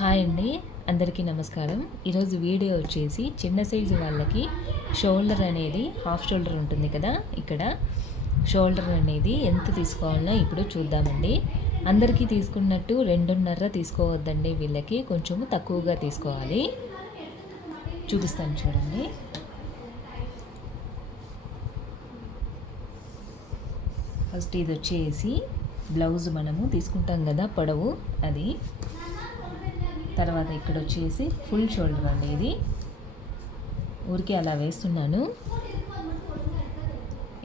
Hi అండి, అందరికీ నమస్కారం. ఈరోజు వీడియో వచ్చేసి చిన్న సైజు వాళ్ళకి షోల్డర్ అనేది హాఫ్ షోల్డర్ ఉంటుంది కదా, ఇక్కడ షోల్డర్ అనేది ఎంత తీసుకోవాలో ఇప్పుడు చూద్దామండి. అందరికీ తీసుకున్నట్టు 2.5 తీసుకోవద్దండి, వీళ్ళకి కొంచెము తక్కువగా తీసుకోవాలి. చూపిస్తాను చూడండి. ఫస్ట్ ఇది వచ్చేసి బ్లౌజ్ మనము తీసుకుంటాం కదా పొడవు, అది. తర్వాత ఇక్కడ వచ్చేసి ఫుల్ షోల్డర్ అండి, ఇది ఊరికి అలా వేస్తున్నాను.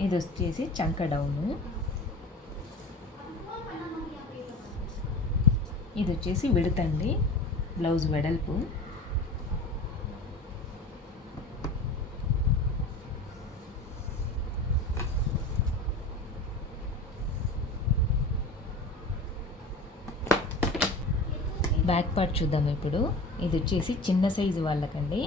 ఇది వచ్చేసి చంక డౌను, ఇది వచ్చేసి విడతండి, బ్లౌజ్ వెడల్పు. బ్యాక్ పార్ట్ చూద్దాం ఇప్పుడు. ఇది వచ్చేసి చిన్న సైజు వాళ్ళకండి.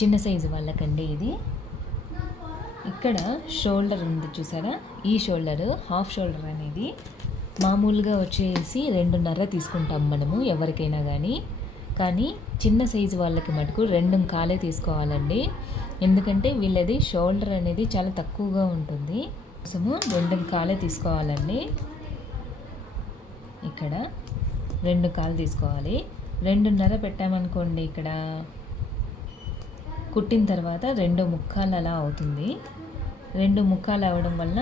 చిన్న సైజు వాళ్ళకండి ఇది. ఇక్కడ షోల్డర్ ఉంది చూసారా, ఈ షోల్డర్ హాఫ్ షోల్డర్ అనేది మామూలుగా వచ్చేసి 2.5 తీసుకుంటాం మనము ఎవరికైనా కానీ చిన్న సైజు వాళ్ళకి మటుకు 2.25 తీసుకోవాలండి. ఎందుకంటే వీళ్ళది షోల్డర్ అనేది చాలా తక్కువగా ఉంటుంది, కోసము 2.25 తీసుకోవాలండి. ఇక్కడ 2.25 తీసుకోవాలి. 2.5 పెట్టామనుకోండి, ఇక్కడ కుట్టిన తర్వాత 2.25 అలా అవుతుంది. 2.25 అవ్వడం వల్ల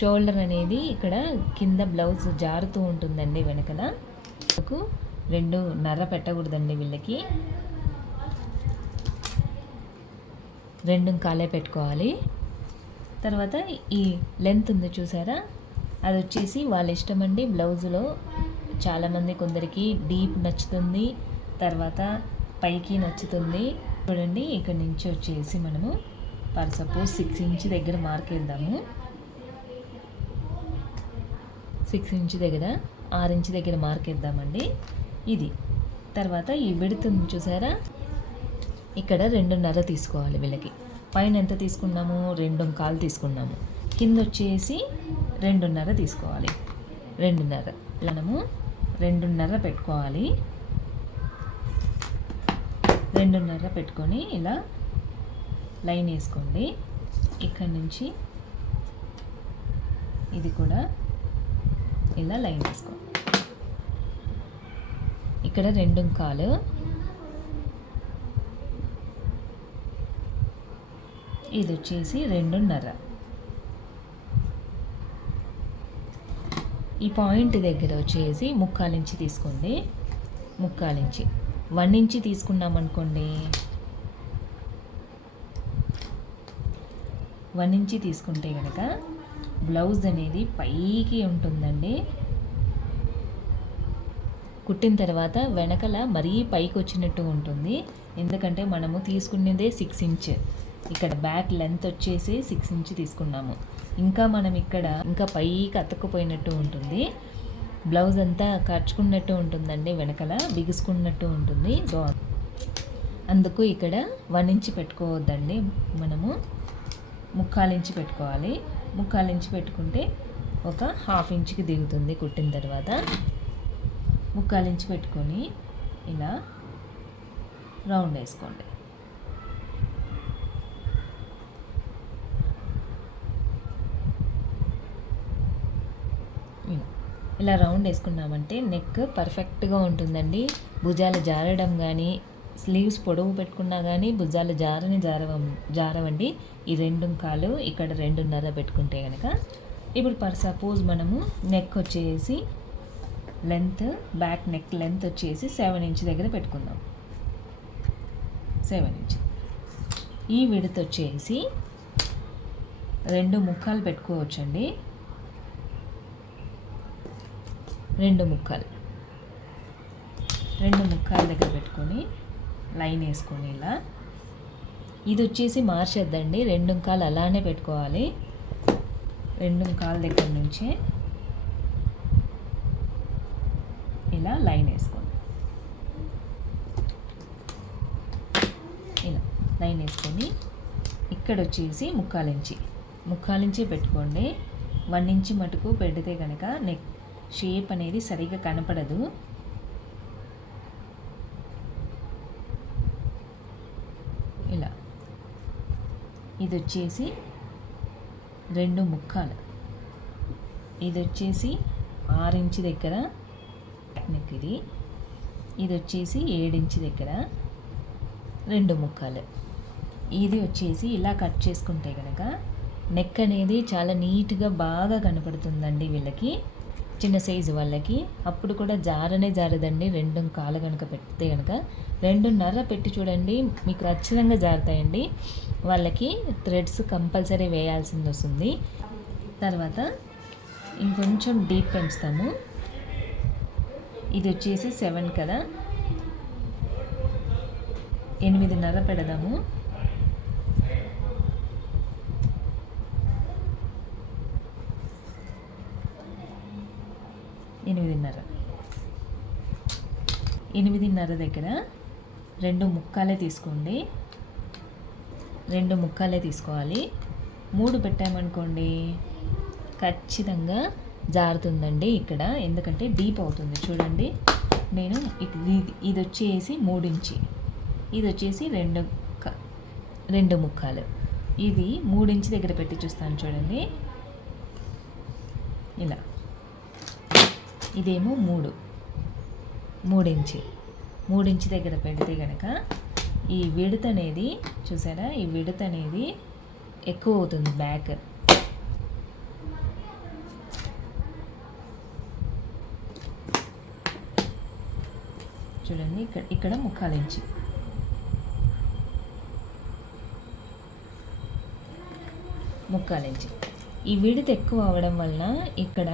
షోల్డర్ అనేది ఇక్కడ కింద బ్లౌజ్ జారుతూ ఉంటుందండి వెనకల. 2.5 పెట్టకూడదండి వీళ్ళకి, 2.25 పెట్టుకోవాలి. తర్వాత ఈ లెంత్ ఉంది చూసారా, అది వచ్చేసి వాళ్ళ ఇష్టం అండి. బ్లౌజులో చాలామంది కొందరికి డీప్ నచ్చుతుంది, తర్వాత పైకి నచ్చుతుంది. చూడండి, ఇక్కడ నుంచి వచ్చేసి మనము సపోజ్ 6 ఇంచ్ దగ్గర మార్క్ వేద్దాము. 6 ఇంచ్ దగ్గర 6 ఇంచ్ దగ్గర మార్క్ వేద్దామండి. ఇది తర్వాత ఈ విడుతుంది చూసారా, ఇక్కడ 2.5 తీసుకోవాలి వీళ్ళకి. పైన ఎంత తీసుకున్నాము, 2.25 తీసుకున్నాము. కింద వచ్చేసి 2.5 తీసుకోవాలి. 2.5 మనము 2.5 పెట్టుకోవాలి. 2.5 పెట్టుకొని ఇలా లైన్ వేసుకోండి. ఇక్కడ నుంచి ఇది కూడా ఇలా లైన్ వేసుకోండి. ఇక్కడ 2.25, ఇది వచ్చేసి 2.5. ఈ పాయింట్ దగ్గర వచ్చేసి 3/4 ఇంచ్ తీసుకోండి. 3/4 ఇంచ్ 1 ఇంచ్ తీసుకున్నాం అనుకోండి, 1 ఇంచ్ తీసుకుంటే కనుక బ్లౌజ్ అనేది పైకి ఉంటుందండి. కుట్టిన తర్వాత వెనకల మరీ పైకి వచ్చినట్టు ఉంటుంది, ఎందుకంటే మనము తీసుకునేదే 6 ఇంచ్. ఇక్కడ బ్యాక్ లెంత్ వచ్చేసి 6 ఇంచ్ తీసుకున్నాము. ఇంకా మనం ఇక్కడ ఇంకా పైకి అతుక్కుపోయినట్టు ఉంటుంది, బ్లౌజ్ అంతా ఖర్చుకున్నట్టు ఉంటుందండి, వెనకల బిగుసుకున్నట్టు ఉంటుంది. సో అందుకు ఇక్కడ 1 ఇంచ్ పెట్టుకోవద్దండి, మనము 3/4 ఇంచ్ పెట్టుకోవాలి. 3/4 ఇంచ్ పెట్టుకుంటే ఒక 1/2 ఇంచ్కి దిగుతుంది కుట్టిన తర్వాత. 3/4 ఇంచ్ పెట్టుకొని ఇలా రౌండ్ వేసుకోండి. ఇలా రౌండ్ వేసుకున్నామంటే నెక్ పర్ఫెక్ట్గా ఉంటుందండి. భుజాలు జారడం కానీ, స్లీవ్స్ పొడవు పెట్టుకున్నా కానీ భుజాలు జారవండి. ఈ 2.25 ఇక్కడ 2.5 పెట్టుకుంటే కనుక. ఇప్పుడు సపోజ్ మనము నెక్ వచ్చేసి లెంత్, బ్యాక్ నెక్ లెంత్ వచ్చేసి 7 ఇంచ్ దగ్గర పెట్టుకుందాం. 7 ఇంచ్. ఈ విడత్ వచ్చేసి 2.25 పెట్టుకోవచ్చండి. 2.25 దగ్గర పెట్టుకొని లైన్ వేసుకొని ఇలా. ఇది వచ్చేసి మార్చేద్దండి, 2.25 అలానే పెట్టుకోవాలి. 2.25 దగ్గర నుంచే ఇలా లైన్ వేసుకోండి. ఇలా లైన్ వేసుకొని ఇక్కడ వచ్చేసి ముక్కాలించి పెట్టుకోండి. 1 ఇంచ్ మటుకు పెడితే కనుక నెక్ షేప్ అనేది సరిగ్గా కనపడదు. ఇలా ఇది వచ్చేసి 2 ముక్కాలు, ఇది వచ్చేసి 6 ఇంచ్ దగ్గర నెక్, ఇది వచ్చేసి 7 ఇంచ్ దగ్గర 2 ముక్కాలు. ఇది వచ్చేసి ఇలా కట్ చేసుకుంటే కనుక నెక్ అనేది చాలా నీట్గా బాగా కనపడుతుందండి వీళ్ళకి, చిన్న సైజు వాళ్ళకి. అప్పుడు కూడా జారదండి. 2 కాలు కనుక పెడితే కనుక 2.5 పెట్టి చూడండి, మీకు ఖచ్చితంగా జారుతాయండి. వాళ్ళకి థ్రెడ్స్ కంపల్సరీ వేయాల్సింది వస్తుంది. తర్వాత ఇంకొంచెం డీప్ పెంచుతాము. ఇది వచ్చేసి 7 కదా, 8.5 పెడదాము. ఎనిమిదిన్నర దగ్గర 2 ముక్కాలే తీసుకోండి. 2 ముక్కాలే తీసుకోవాలి. 3 పెట్టామనుకోండి ఖచ్చితంగా జారుతుందండి ఇక్కడ, ఎందుకంటే డీప్ అవుతుంది. చూడండి, నేను ఇది వచ్చేసి 3 ఇంచి, ఇది వచ్చేసి 2 ముక్కాలు. ఇది 3 ఇంచ్ దగ్గర పెట్టి చూస్తాను చూడండి. ఇలా ఇదేమో 3 ఇంచ్ దగ్గర పెడితే కనుక ఈ విడత అనేది చూసారా, ఈ విడత అనేది ఎక్కువ అవుతుంది బ్యాక్. చూడండి, ఇక్కడ 3/4 ఇంచ్. ఈ విడత ఎక్కువ అవ్వడం వలన ఇక్కడ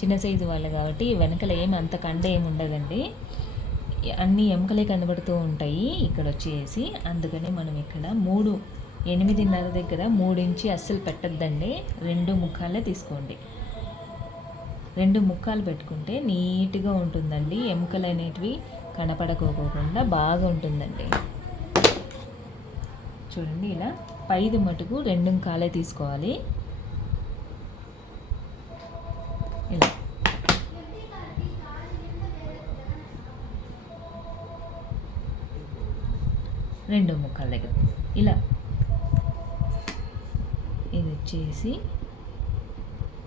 చిన్న సైజు వాళ్ళు కాబట్టి వెనకల ఏమి అంత కండ ఏమి ఉండదండి, అన్ని ఎముకలే కనబడుతూ ఉంటాయి ఇక్కడ వచ్చేసి. అందుకని మనం ఇక్కడ 8.5 దగ్గర 3 ఇంచి అస్సలు పెట్టద్దండి, 2 ముక్కాలే తీసుకోండి. 2 ముక్కాలు పెట్టుకుంటే నీట్గా ఉంటుందండి, ఎముకలు అనేటివి కనపడకోకుండా బాగా ఉంటుందండి. చూడండి, ఇలా పైది మటుకు 2 కాలే తీసుకోవాలి. ఇలా 2 ముక్కాల దగ్గర ఇలా. ఇది వచ్చేసి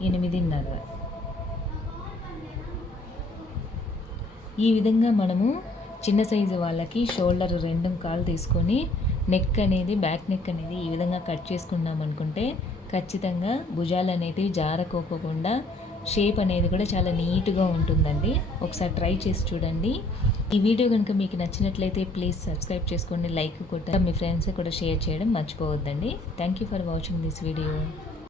8.5. ఈ విధంగా మనము చిన్న సైజు వాళ్ళకి షోల్డర్ 2 కాలు తీసుకొని బ్యాక్ నెక్ అనేది ఈ విధంగా కట్ చేసుకున్నాం అనుకుంటే ఖచ్చితంగా భుజాలు అనేటివి జారకోకుండా షేప్ అనేది కూడా చాలా నీట్గా ఉంటుందండి. ఒకసారి ట్రై చేసి చూడండి. ఈ వీడియో కనుక మీకు నచ్చినట్లయితే ప్లీజ్ సబ్స్క్రైబ్ చేసుకోండి, లైక్ కొట్టండి, మీ ఫ్రెండ్స్ కూడా షేర్ చేయడం మర్చిపోవద్దండి. Thank you for watching this video.